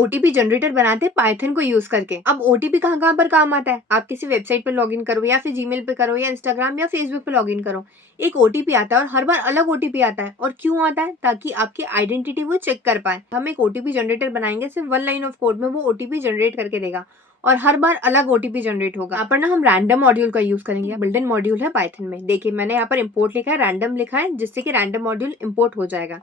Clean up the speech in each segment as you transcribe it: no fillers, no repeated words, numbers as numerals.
OTP generator बनाते हैं Python को यूज करके। अब ओटीपी कहाँ कहाँ पर काम आता है, आप किसी वेबसाइट पर लॉगिन करो या फिर जीमेल पे करो या इंस्टाग्राम या फेसबुक पे लॉगिन करो, एक ओटीपी आता है और हर बार अलग ओटीपी आता है। और क्यों आता है? ताकि आपकी आइडेंटिटी वो चेक कर पाए। हम एक ओटीपी जनरेटर बनाएंगे, सिर्फ 1 लाइन ऑफ कोड में वो ओटीपी जनरेट करके देगा और हर बार अलग ओटीपी जनरेट होगा। यहाँ पर ना हम रैंडम मॉड्यूल का यूज करेंगे। बिल्ट-इन मॉड्यूल है पाइथन में। देखिए मैंने यहाँ पर इंपोर्ट लिखा है, रैंडम लिखा है, जिससे कि रैंडम मॉड्यूल इंपोर्ट हो जाएगा।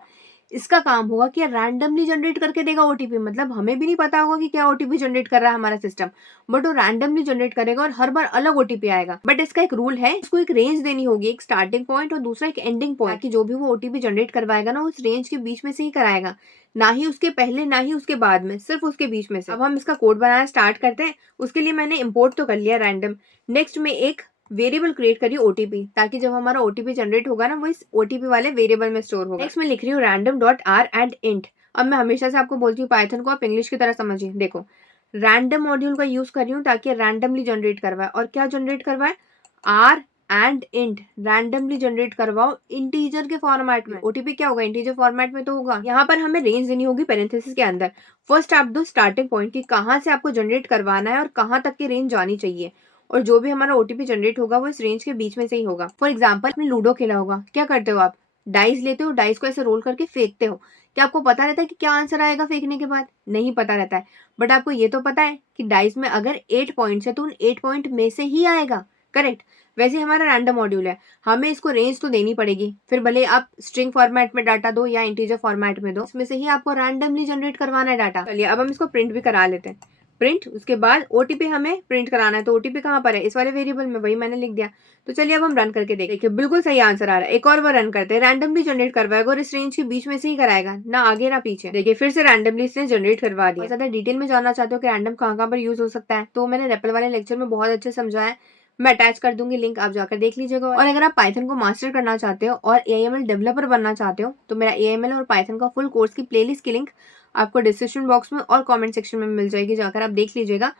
इसका काम होगा कि रैंडमली जनरेट करके देगा ओटीपी, मतलब हमें भी नहीं पता होगा कि क्या ओटीपी जनरेट कर रहा है हमारा सिस्टम, बट वो रैंडमली जनरेट करेगा और हर बार अलग ओटीपी आएगा। बट इसका एक रूल है, इसको एक रेंज देनी होगी, एक स्टार्टिंग पॉइंट और दूसरा एक एंडिंग पॉइंट, कि जो भी वो ओटीपी जनरेट करवाएगा ना उस रेंज के बीच में से ही कराएगा, ना ही उसके पहले ना ही उसके बाद में, सिर्फ उसके बीच में से। अब हम इसका कोड बनाना स्टार्ट करते हैं। उसके लिए मैंने इंपोर्ट तो कर लिया रैंडम। नेक्स्ट में एक वेरिएबल क्रिएट करिए ओटीपी, ताकि जब हमारा ओटीपी जनरेट होगा ना वो इस ओटीपी वाले वेरिएबल में स्टोर होगा। नेक्स्ट मैं लिख रही हूँ random dot are and int. अब मैं हमेशा से आपको बोलती हूँ पाइथन को आप इंग्लिश की तरह समझिए। देखो रैंडम मॉड्यूल का यूज कर रही हूँ ताकि रैंडमली जनरेट करवाए। और क्या जनरेट करवाए? R and int, randomly generate करवाओ इंटीजर के फॉर्मेट में। ओटीपी क्या होगा? इंटीजर फॉर्मेट में तो होगा। यहाँ पर हमें रेंज देनी होगी पैरेंथेसिस के अंदर। फर्स्ट आप दो स्टार्टिंग पॉइंट की, कहाँ से आपको जनरेट करवाना है और कहाँ तक की रेंज जानी चाहिए, और जो भी हमारा ओटीपी जनरेट होगा वो इस रेंज के बीच में से ही होगा। फॉर एग्जाम्पल आपने लूडो खेला होगा, क्या करते हो आप? डाइस लेते हो, डाइस को ऐसे रोल करके फेंकते हो। क्या आपको पता रहता है कि क्या आंसर आएगा फेंकने के बाद? नहीं पता रहता है। बट आपको ये तो पता है कि डाइस में अगर 8 पॉइंट्स है तो उन 8 पॉइंट में से ही आएगा, करेक्ट? वैसे हमारा रैंडम मॉड्यूल है, हमें इसको रेंज तो देनी पड़ेगी, फिर भले आप स्ट्रिंग फॉर्मेट में डाटा दो या इंटीजर फॉर्मेट में दो, इसमें से ही आपको रैंडमली जनरेट करवाना है डाटा। चलिए अब हम इसको प्रिंट भी करा लेते हैं। प्रिंट, उसके बाद ओटीपी हमें प्रिंट कराना है, तो ओटीपी कहाँ पर है? इस वाले वेरिएबल में, वही मैंने लिख दिया। तो चलिए अब हम रन करके देखिए, बिल्कुल सही आंसर आ रहा है। एक और बार रन करते हैं। रैंडमली जनरेट करवाएगा और इस रेंज के बीच में से ही कराएगा, ना आगे ना पीछे। देखिए फिर से रैंडमली इसने जनरेट करवा दिया। ज्यादा डिटेल में जानना चाहते हो कि रैंडम कहाँ कहाँ पर यूज हो सकता है, तो मैंने रेपल वाले लेक्चर में बहुत अच्छे समझाया है, मैं अटैच कर दूंगी लिंक, आप जाकर देख लीजिएगा। और अगर आप पाइथन को मास्टर करना चाहते हो और एआईएमएल डेवलपर बनना चाहते हो, तो मेरा एआईएमएल और पाइथन का फुल कोर्स की प्लेलिस्ट की लिंक आपको डिस्क्रिप्शन बॉक्स में और कमेंट सेक्शन में मिल जाएगी, जाकर आप देख लीजिएगा।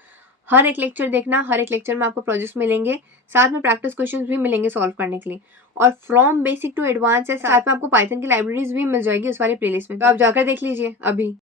हर एक लेक्चर देखना, हर एक लेक्चर में आपको प्रोजेक्ट्स मिलेंगे, साथ में प्रैक्टिस क्वेश्चंस भी मिलेंगे सॉल्व करने के लिए। और फ्रॉम बेसिक टू एडवांस है, साथ में आपको पाइथन की लाइब्रेरीज भी मिल जाएगी उस वाली प्लेलिस्ट में, तो आप जाकर देख लीजिए अभी।